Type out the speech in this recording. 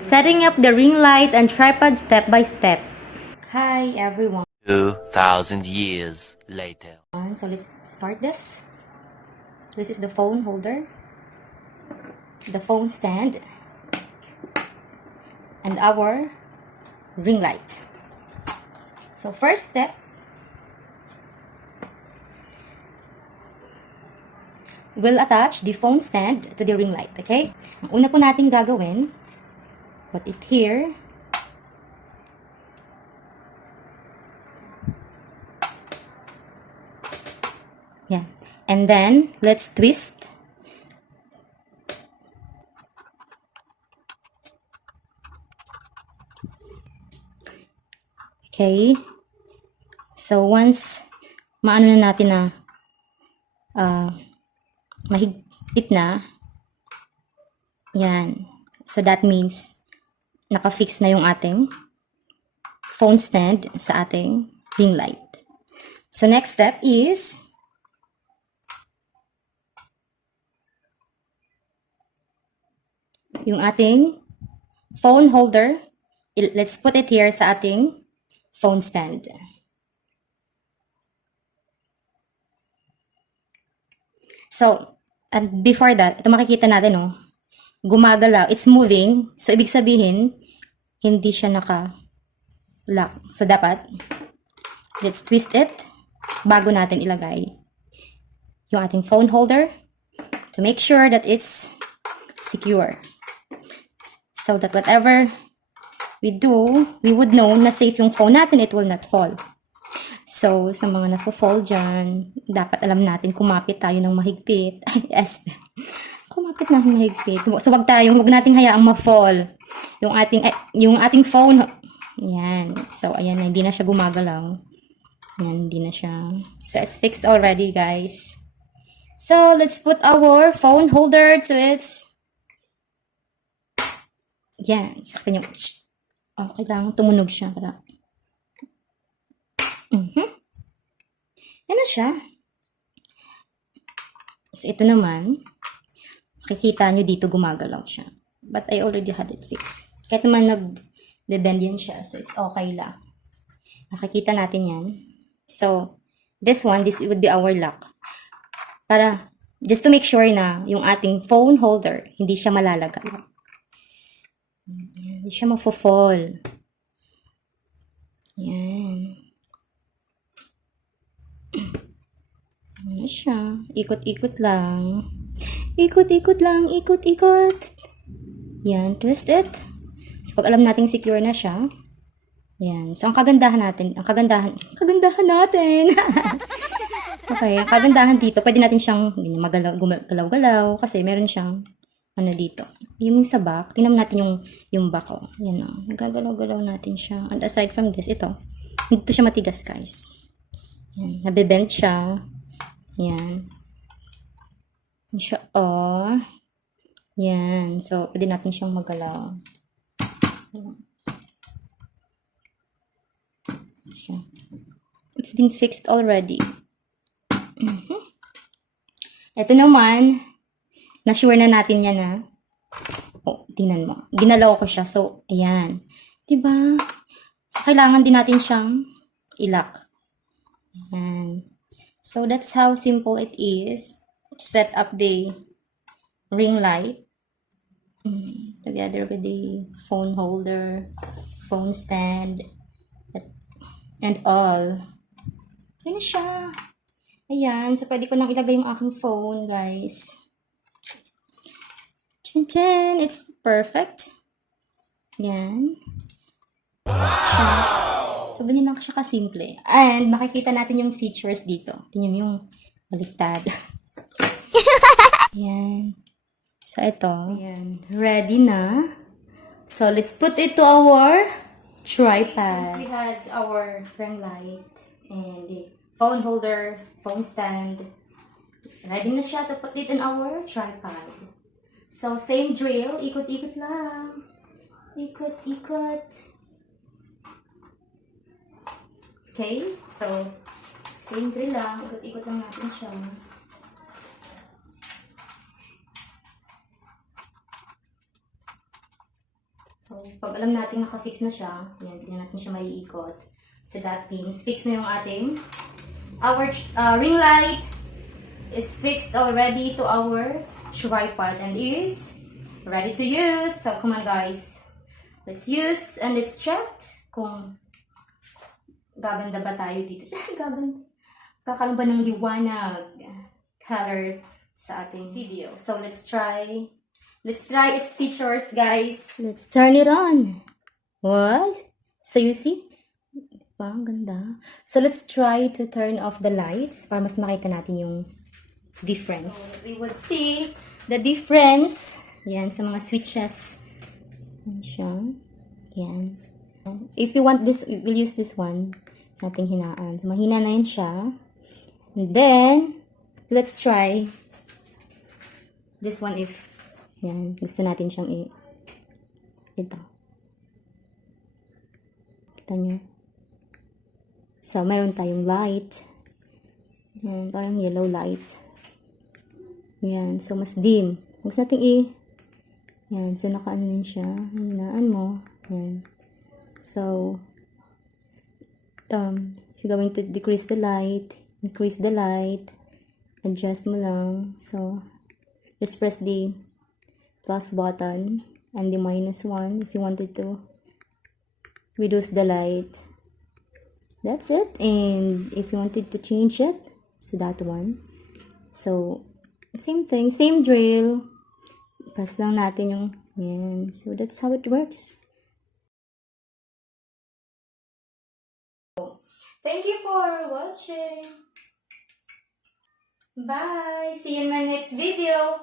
Setting up the ring light and tripod step by step. Hi everyone. 2,000 years later. So let's start this. This is the phone holder, the phone stand, and our ring light. So first step, we'll attach the phone stand to the ring light, okay? Ang una po nating gagawin, put it here. Yeah. And then, let's twist. Okay. So, once maano na natin na mahigpit na, yan. So, that means naka-fix na yung ating phone stand sa ating ring light. So, next step is yung ating phone holder. Let's put it here sa ating phone stand. So, and before that, ito makikita natin, no? Gumagalaw. It's moving. So, ibig sabihin, hindi siya naka-lock. So, dapat, let's twist it bago natin ilagay yung ating phone holder to make sure that it's secure. So that whatever we do, we would know na safe yung phone natin, it will not fall. So, sa mga nafo-fall dyan, dapat alam natin kumapit tayo ng mahigpit. Yes. Kumapit na mahigpit. So, wag nating hayaang ma-fall. Yung ating phone. Yan. So, ayan na, hindi na siya gumagalaw. Yan, hindi na siya. So, it's fixed already, guys. So, let's put our phone holder to it. Yan. Saktan yung... Oh, kailangan tumunog siya para... Yan na siya. So, ito naman, makikita nyo dito gumagalaw siya. But I already had it fixed. Kahit naman nag-bend yan siya, so it's okay lang. Makikita natin yan. So, this would be our lock. Para, just to make sure na yung ating phone holder, hindi siya malalagay. Hindi siya mafo-fall. Yan. Ano siya? Ikot-ikot lang. Ikot-ikot lang. Ikot-ikot. Yan. Twist it. So, pag alam natin secure na siya. Yan. So, ang kagandahan natin. Okay. Ang kagandahan dito, pwede natin siyang galaw-galaw. Kasi meron siyang ano dito. Yung sa back. Tingnan natin yung back. Oh. Yan o. Nagagalaw-galaw natin siya. And aside from this, ito. Hindi siya matigas, guys. Yan. Nabibend siya. Yan. Yan siya, oh. Yan. So, pwede natin siyang magalaw. So, siya. It's been fixed already. Ito naman, na-sure na natin yan, ha. Oh, tingnan mo. Ginalaw ko siya. So, ayan. Diba? So, kailangan din natin siyang i-lock. Ayan. So, that's how simple it is to set up the ring light together with the phone holder, phone stand, and all. Ayan na siya. Ayan. So, pwede ko nang ilagay yung aking phone, guys. Chin-chin! It's perfect. Ayan. Siya. So, ganyan lang siya kasimple. And, makikita natin yung features dito. Tingnan mo yung baliktad. Ayan. So, ito. Ayan. Ready na. So, let's put it to our tripod. Since we had our ring light and the phone holder, phone stand, ready na siya to put it on our tripod. So, same drill. Ikot-ikot lang. Ikot-ikot. Okay, so, same drill lang. Ikot-ikot lang natin siya. So, pag alam natin nakafix na siya, yan, hindi na natin siya maiikot. So, that means fix na yung ating, our ring light is fixed already to our tripod and is ready to use. So, come on guys. Let's use and let's check kung gaganda ba tayo dito. Gaganda. Kakaroon ba ng liwanag color sa ating video. So, let's try its features, guys. Let's turn it on. What? So, you see? Ang ganda. So, let's try to turn off the lights para mas makita natin yung difference. So, we would see the difference. Yan, sa mga switches. Yan siya. Yan. If you want this, we'll use this one sa ating hinaan. So, mahina na yun siya. And then, let's try this one if yan, gusto natin siyang ito. Kita nyo? So, meron tayong light. Yan, parang yellow light. Yan, so mas dim. Gusto natin yan, so nakaano din siya. Hinaan mo. Yan. So, if you're going to decrease the light, increase the light, adjust mo lang. So, just press the plus button and the minus one if you wanted to reduce the light. That's it. And if you wanted to change it, so that one. So, same thing, same drill. Press lang natin yung yan. So, that's how it works. Thank you for watching. Bye. See you in my next video.